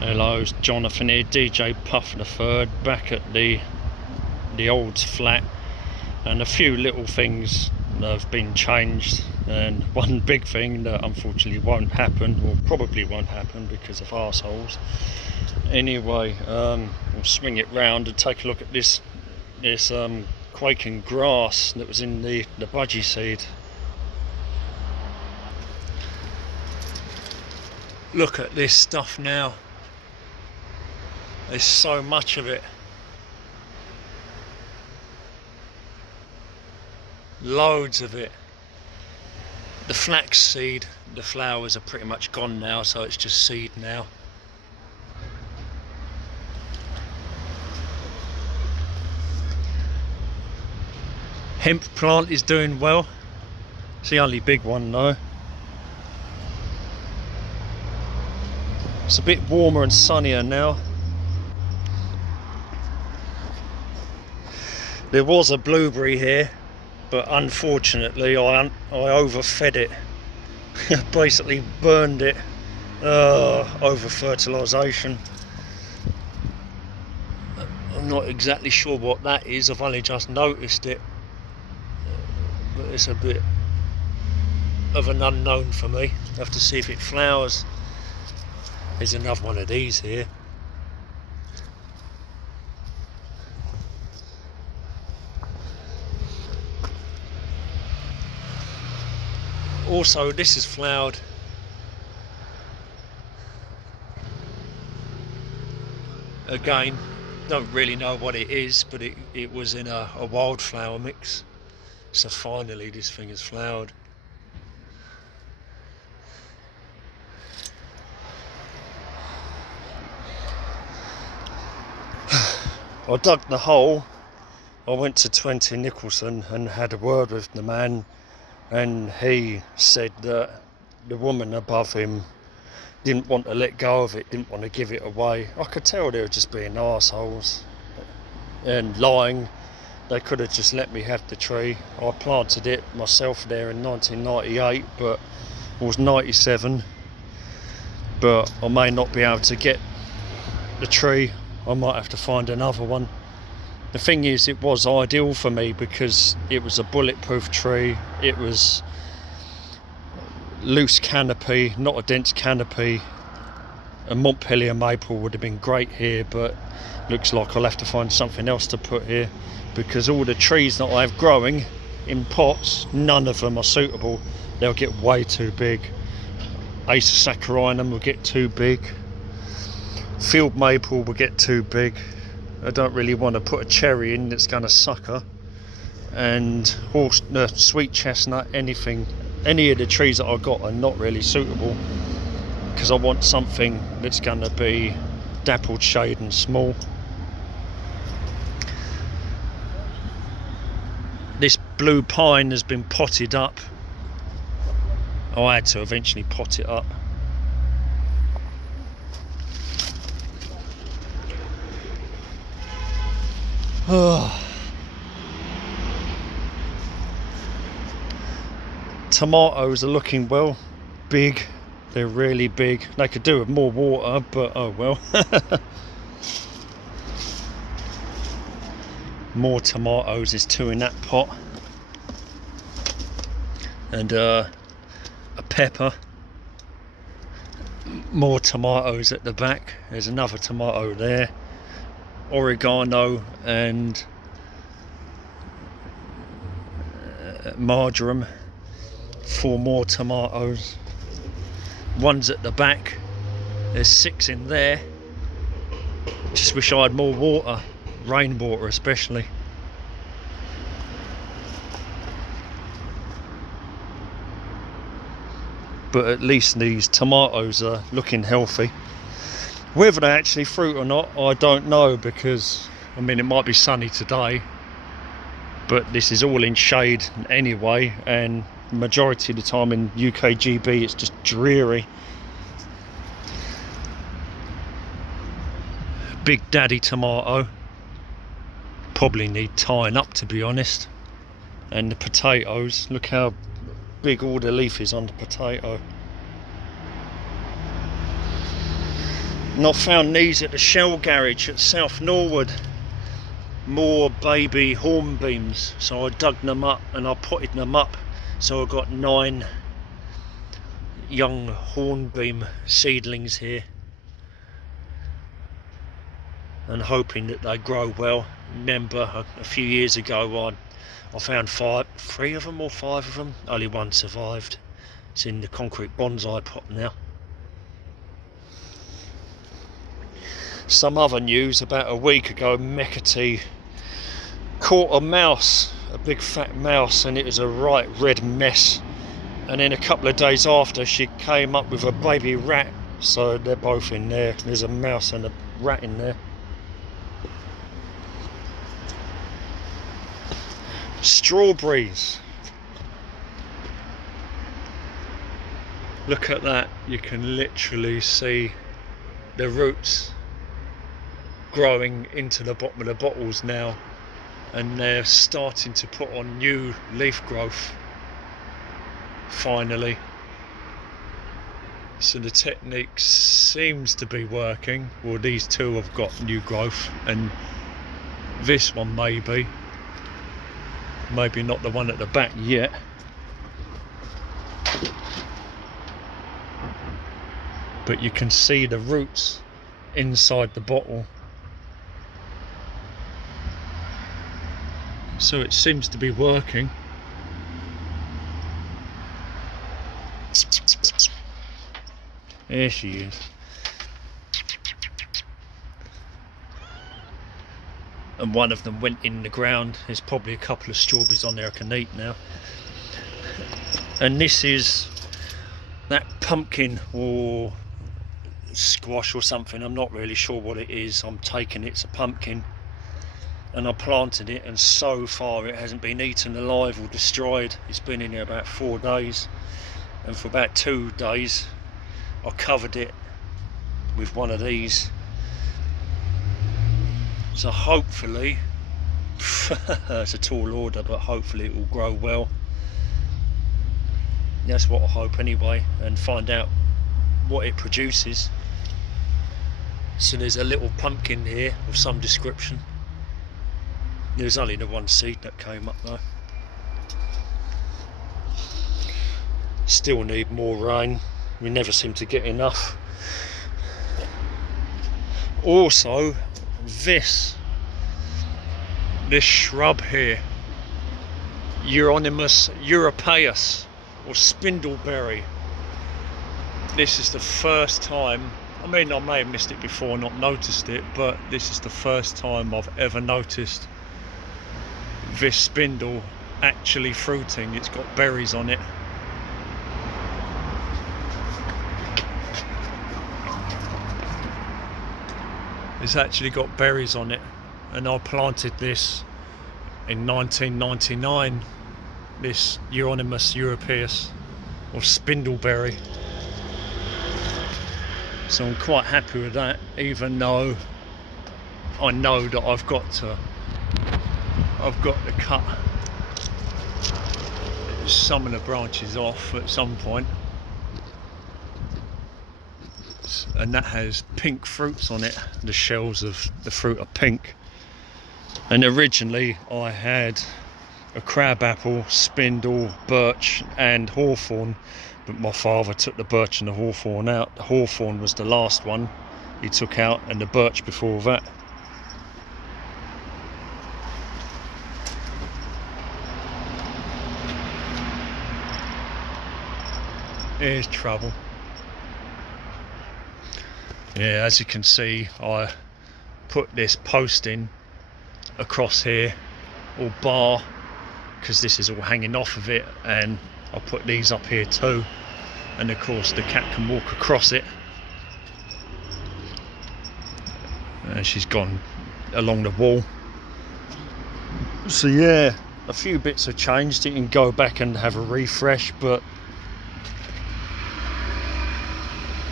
Hello, it's Jonathan here, DJ Puff the Third, back at the old flat, and a few little things that have been changed, and one big thing that unfortunately won't happen, or probably won't happen because of arseholes. Anyway, we'll swing it round and take a look at this quaking grass that was in the budgie seed. Look at this stuff now. There's so much of it. Loads of it. The flax seed, the flowers are pretty much gone now, so it's just seed now. Hemp plant is doing well. It's the only big one though. It's a bit warmer and sunnier now. There was a blueberry here, but unfortunately I overfed it. Basically burned it. Over fertilisation. I'm not exactly sure what that is. I've only just noticed it, but it's a bit of an unknown for me. I have to see if it flowers. There's another one of these here. Also, this is flowered. Again, don't really know what it is, but it was in a wildflower mix. So finally this thing is flowered. I dug the hole. I went to 20 Nicholson and had a word with the man, and he said that the woman above him didn't want to let go of it, didn't want to give it away. I could tell they were just being arseholes and lying. They could have just let me have the tree. I planted it myself there in 1998, but it was 97. But I may not be able to get the tree. I might have to find another one. The thing is, it was ideal for me because it was a bulletproof tree. It was loose canopy, not a dense canopy. A Montpellier maple would have been great here, but looks like I'll have to find something else to put here, because all the trees that I have growing in pots, none of them are suitable. They'll get way too big. Acer saccharinum will get too big. Field maple will get too big. I don't really want to put a cherry in that's going to sucker. And sweet chestnut, anything, any of the trees that I've got are not really suitable, because I want something that's going to be dappled shade and small. This blue pine has been potted up. I had to eventually pot it up. Tomatoes are looking well, big. They're really big. They could do with more water, but oh well. More tomatoes. There's 2 in that pot, and a pepper. More tomatoes at the back. There's another tomato there. Oregano and marjoram. 4 more tomatoes. One's at the back. There's 6 in there. Just wish I had more water, rainwater especially. But at least these tomatoes are looking healthy. Whether they're actually fruit or not, I don't know, because I mean, it might be sunny today, but this is all in shade anyway, and majority of the time in UKGB it's just dreary. Big Daddy tomato, probably need tying up, to be honest. And the potatoes, look how big all the leaf is on the potato. And I found these at the Shell garage at South Norwood. More baby hornbeams, so I dug them up and I potted them up, so I got 9 young hornbeam seedlings here, and hoping that they grow well. Remember a few years ago I found 3 of them or 5 of them, only one survived. It's in the concrete bonsai pot now. Some other news: about a week ago, Mekati caught a mouse, a big fat mouse, and it was a right red mess. And then a couple of days after, she came up with a baby rat, so they're both in there. There's a mouse and a rat in there. Strawberries. Look at that, you can literally see the roots growing into the bottom of the bottles now, and they're starting to put on new leaf growth finally. So the technique seems to be working. Well, these two have got new growth, and this one maybe not the one at the back yet. But you can see the roots inside the bottle. So it seems to be working. There she is. And one of them went in the ground. There's probably a couple of strawberries on there I can eat now. And this is that pumpkin or squash or something, I'm not really sure what it is. I'm taking it's a pumpkin, and I planted it, and so far it hasn't been eaten alive or destroyed. It's been in here about 4 days, and for about 2 days I covered it with one of these. So hopefully it's a tall order, but hopefully it will grow well. That's what I hope anyway, and find out what it produces. So there's a little pumpkin here of some description. There's only the one seed that came up though. Still need more rain. We never seem to get enough. Also, this shrub here, Euonymus europaeus, or spindleberry. This is the first time, I mean, I may have missed it before, not noticed it, but this is the first time I've ever noticed this spindle actually fruiting. It's got berries on it. It's actually got berries on it, and I planted this in 1999, this Euonymus europaeus, or spindleberry. So I'm quite happy with that, even though I know that I've got to cut some of the branches off at some point. And that has pink fruits on it. The shells of the fruit are pink. And originally I had a crabapple, spindle, birch and hawthorn, but my father took the birch and the hawthorn out. The hawthorn was the last one he took out, and the birch before that. Here's trouble. Yeah, as you can see, I put this post in across here, or bar, because this is all hanging off of it, and I'll put these up here too, and of course the cat can walk across it. And she's gone along the wall. So yeah, a few bits have changed. You can go back and have a refresh, but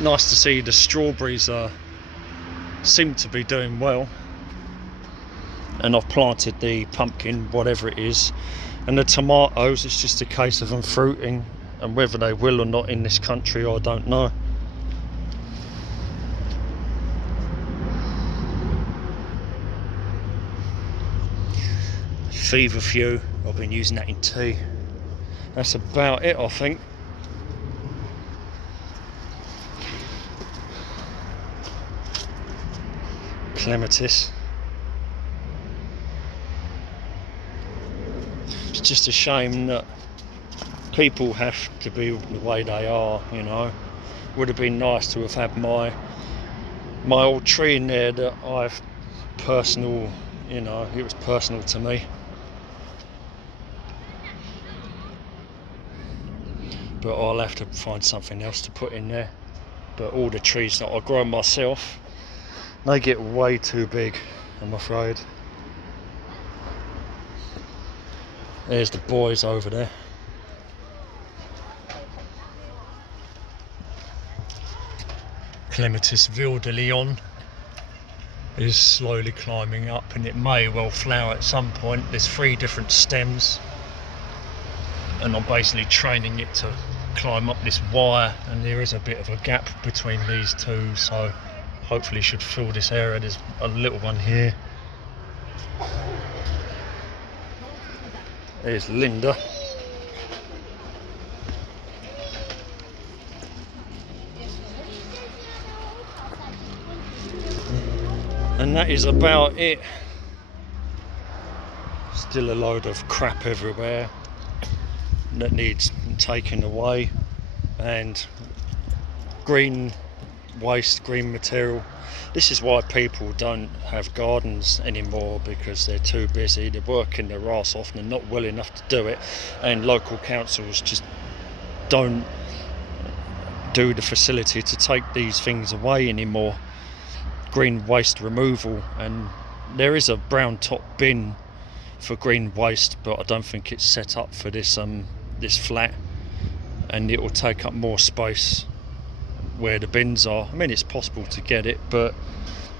nice to see the strawberries seem to be doing well. And I've planted the pumpkin, whatever it is, and the tomatoes, it's just a case of them fruiting, and whether they will or not in this country, I don't know. feverfew. I've been using that in tea. That's about it, I think. Clematis. It's just a shame that people have to be the way they are, you know. Would have been nice to have had my old tree in there that I've personal, you know, it was personal to me. But I'll have to find something else to put in there. But all the trees that I grow myself, they get way too big, I'm afraid. There's the boys over there. Clematis Ville de Lyon is slowly climbing up, and it may well flower at some point. There's 3 different stems, and I'm basically training it to climb up this wire, and there is a bit of a gap between these two, so hopefully should fill this area. There's a little one here. There's Linda. And that is about it. Still a load of crap everywhere that needs taken away, and green waste, green material. This is why people don't have gardens anymore, because they're too busy, they're working their arse off and they're not well enough to do it, and local councils just don't do the facility to take these things away anymore. Green waste removal, and there is a brown top bin for green waste, but I don't think it's set up for this this flat, and it will take up more space where the bins are. I mean, it's possible to get it, but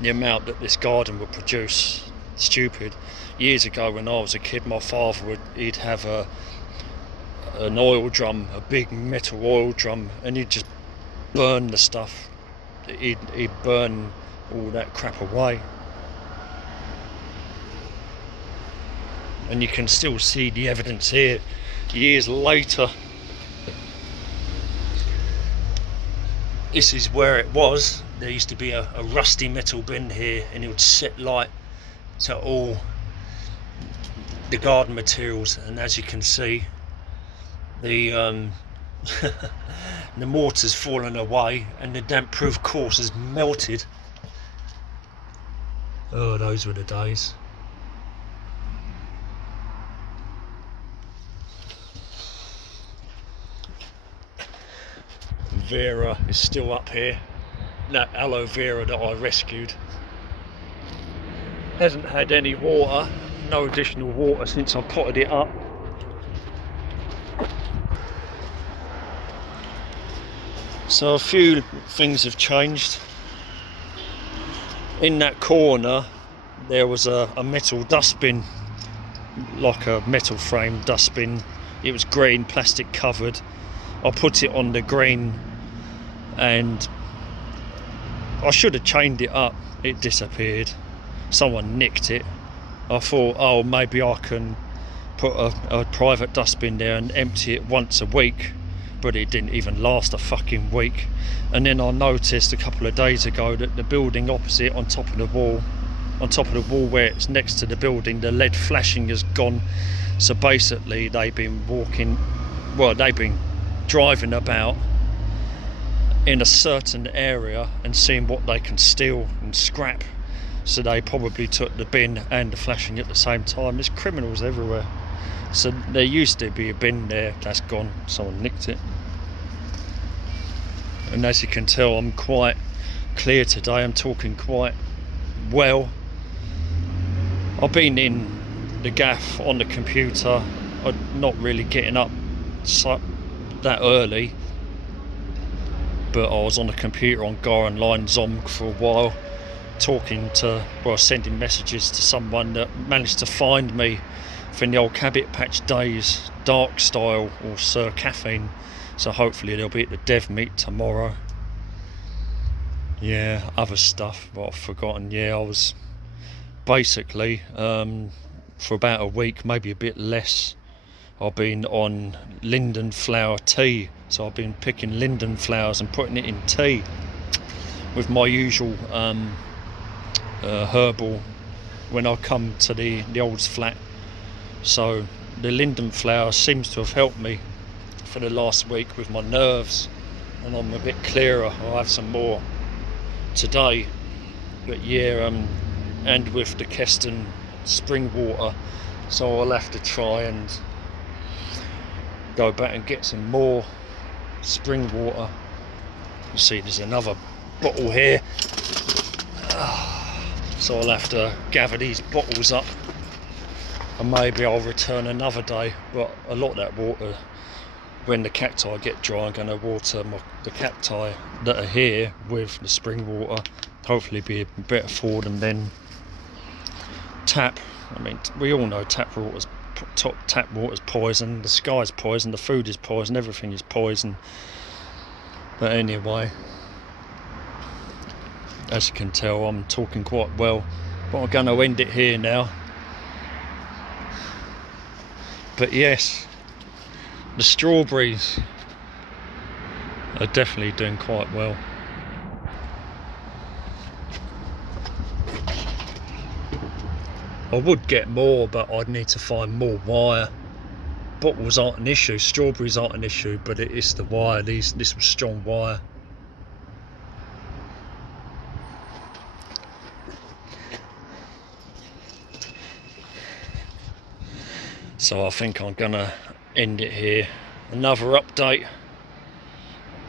the amount that this garden would produce, stupid. Years ago when I was a kid, my father he'd have an oil drum, a big metal oil drum, and he'd just burn the stuff. He'd burn all that crap away. And you can still see the evidence here years later. This is where it was. There used to be a rusty metal bin here, and it would set light to all the garden materials, and as you can see, the the mortar's fallen away and the damp proof course has melted. Oh, those were the days. Vera is still up here. That aloe vera that I rescued hasn't had any water, no additional water since I potted it up. So a few things have changed. In that corner there was a metal dustbin, like a metal frame dustbin. It was green, plastic covered. I put it on the green, and I should have chained it up. It disappeared. Someone nicked it. I thought, oh, maybe I can put a private dustbin there and empty it once a week, but it didn't even last a fucking week. And then I noticed a couple of days ago that the building opposite, on top of the wall where it's next to the building, the LED flashing has gone. So basically they've been driving about in a certain area and seeing what they can steal and scrap. So they probably took the bin and the flashing at the same time. There's criminals everywhere. So there used to be a bin there, that's gone, someone nicked it. And as you can tell, I'm quite clear today, I'm talking quite well. I've been in the gaff on the computer, I'm not really getting up that early, but I was on the computer on Gar and Line Zomg for a while, sending messages to someone that managed to find me from the old Cabbit Patch days, Dark Style or Sir Caffeine. So hopefully they'll be at the dev meet tomorrow. Yeah, other stuff, but I've forgotten. Yeah, I was basically for about a week, maybe a bit less. I've been on linden flower tea, so I've been picking linden flowers and putting it in tea with my usual herbal when I come to the Olds flat. So the linden flower seems to have helped me for the last week with my nerves, and I'm a bit clearer. I'll have some more today, but yeah, and with the Keston spring water, so I'll have to try and go back and get some more spring water. You see there's another bottle here, so I'll have to gather these bottles up and maybe I'll return another day. But a lot of that water, when the cacti get dry, I'm going to water the cacti that are here with the spring water, hopefully be better for them than tap. I mean, we all know tap water's poison, the sky's poison, the food is poison, everything is poison. But anyway, as you can tell, I'm talking quite well, but I'm going to end it here now. But yes, the strawberries are definitely doing quite well. I would get more, but I'd need to find more wire. Bottles aren't an issue, strawberries aren't an issue, but it is the wire. This was strong wire. So I think I'm gonna end it here. Another update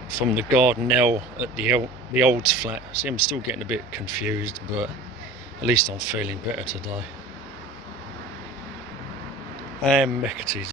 from the Gardenelle at the Olds flat. See, I'm still getting a bit confused, but at least I'm feeling better today. And Mecatys.